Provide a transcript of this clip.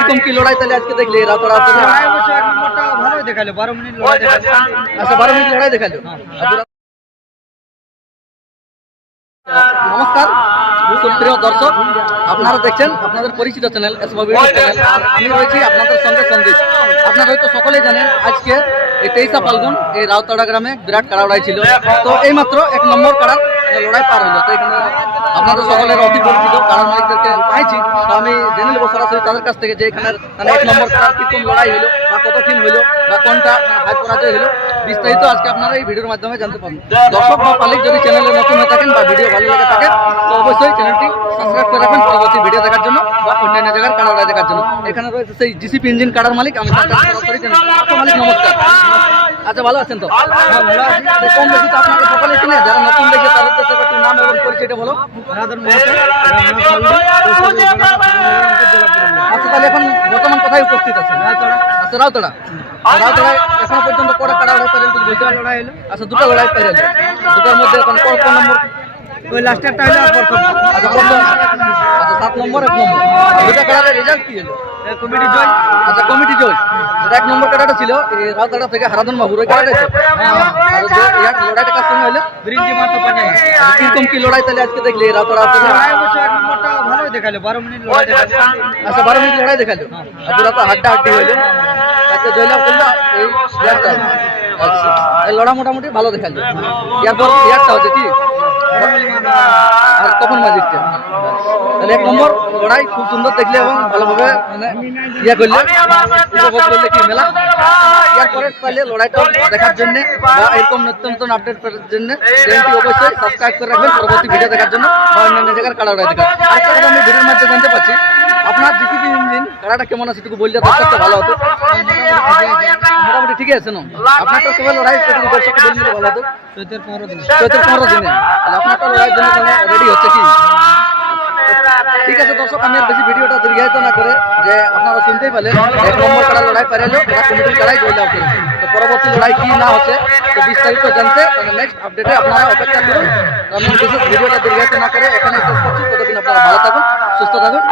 কিরকম কি লড়াই তাহলে আজকে দেখলি রাতড়া ভালোই দেখালো 12 মিনিট লড়াই দেখালো। আচ্ছা 12 মিনিট লড়াই দেখালো। নমস্কার সুপ্রিয় দর্শক, আপনারা দেখছেন আপনাদের পরিচিত চ্যানেল এসবাবি চ্যানেল। আমি রয়েছি আপনাদের সঙ্গে সন্দীপ। আপনারা হয়তো সকলেই জানেন আজকে এই 23 ফাল্গুন এই রাউতাড়া গ্রামে বিরাট কাড়া লড়াই ছিল। তো এইমাত্র 1 নম্বর কাড়ার লড়াই পার হলো। তো এখানে আপনাদের সকলের অতি পরিচিত কাড়ার মালিকদেরকে পাইছি। তো আমি জেনে নেবো সরাসরি তাদের কাছ থেকে যে এখানের 1 নম্বর কাড়ার কীরকম লড়াই হলো বা কতক্ষণ হলো বা কোনটা হাই পরাজয় হলো, বিস্তারিত আজকে আপনারা এই ভিডিওর মাধ্যমে জানতে পারবেন। দর্শক বা পালিক যদি চ্যানেলে নতুন হয়ে থাকেন বা ভিডিও ভালো লেগে থাকে তো অবশ্যই চ্যানেলটি সাবস্ক্রাইব করে রাখবেন পরবর্তী ভিডিও দেখার জন্য বা অন্যান্য জায়গার কাড়া লড়াই দেখার জন্য। এখানে রয়েছে সেই জিসিপি ইঞ্জিন কাড়ার মালিক, আমি তার কাছে সরাসরি জানি। মালিক নমস্কার। আচ্ছা ভালো আছেন তো? কম বেশি তো আপনারা সকলে চিনে, যারা নতুন দেখে তাদের কাছে একটু নাম এবং পরিচয়টা বলো। আচ্ছা তাহলে এখন বর্তমান কোথায় উপস্থিত আছেন? আচ্ছা রাউতাড়া। রাউতাড়ায় এখনো পর্যন্ত কটা কাড়া লড়াই পেরেল বলতে লড়াই হলো? আচ্ছা দুটো লড়াই পেরেল। দুটোর মধ্যে এখন কোন নম্বর? ওই লাস্টেরটা হলো প্রথম। আচ্ছা প্রথম। আচ্ছা 7 নম্বর 1 নম্বর দুটো কাড়ার রেজাল্ট কি হলো? কমিটি জয়। আচ্ছা কমিটি জয়। যেটা 1 নম্বর কাড়াটা ছিল এই রাউতাড়া থেকে হারাধন বাবুর ওই কাড়াটা ছিল। আর যে ইয়ার লড়াইটা কার সঙ্গে হলো? ব্রিঞ্জি মাত্র পাঁচে। কিরকম কি লড়াই তাহলে আজকে দেখলি রাউতাড়া? লড়াই অবশ্য 1 নম্বরটা ভালোই দেখালো 12 মিনিট লড়াই দেখালো। আচ্ছা 12 মিনিট লড়াই দেখালো। আর পুরা তো হাড্ডা হাড্ডি হইলো। আচ্ছা জয়লাভ করলো এই ইয়ারটা। আচ্ছা এই লড়া মোটামুটি ভালো দেখালো। এরপর ইয়ারটা হচ্ছে কি আর তখন ম্যাজিকটা। তাহলে 1 নম্বর লড়াই খুব সুন্দর দেখলে এবং ভালোভাবে মানে ইয়া করলে উপভোগ করলে কি মেলা। এরপরে তাহলে লড়াইটা দেখার জন্য বা এরকম নতুন নতুন আপডেট করার জন্য চ্যানেলটি অবশ্যই সাবস্ক্রাইব করে রাখবেন পরবর্তী ভিডিও দেখার জন্য বা অন্যান্য জায়গার কাড়া লড়াই দেখার। আরেকটা কথা আমি ভিডিওর মাধ্যমে জানতে পারছি, আপনার জিসিপি ইঞ্জিন কাড়াটা কেমন আছে একটু বললে দর্শকটা ভালো হতো। মোটামুটি ঠিকই আছে না? আপনার তো সবাই লড়াই একটু দর্শককে বলে দিলে ভালো হতো। চৈতের 15 দিনে। চৈতের 15 দিনে তাহলে আপনার তো লড়াইয়ের জন্য রেডি হচ্ছে কি? ঠিক আছে দর্শক, আমি আর বেশি ভিডিওটা দীর্ঘায়িত না করে যে আপনারা শুনতেই পেলেন 1 নম্বর কাড়া লড়াই পারেলো ওরা কমিটির কাড়াই জয়লাভ করেছে। তো পরবর্তী লড়াই কি না হচ্ছে তো বিস্তারিত জানতে তাহলে নেক্সট আপডেটে আপনারা অপেক্ষা করুন। আমি বিশেষ ভিডিওটা দীর্ঘায়িত না করে এখানে শেষ করছি। ততদিন আপনারা ভালো থাকুন, সুস্থ থাকুন।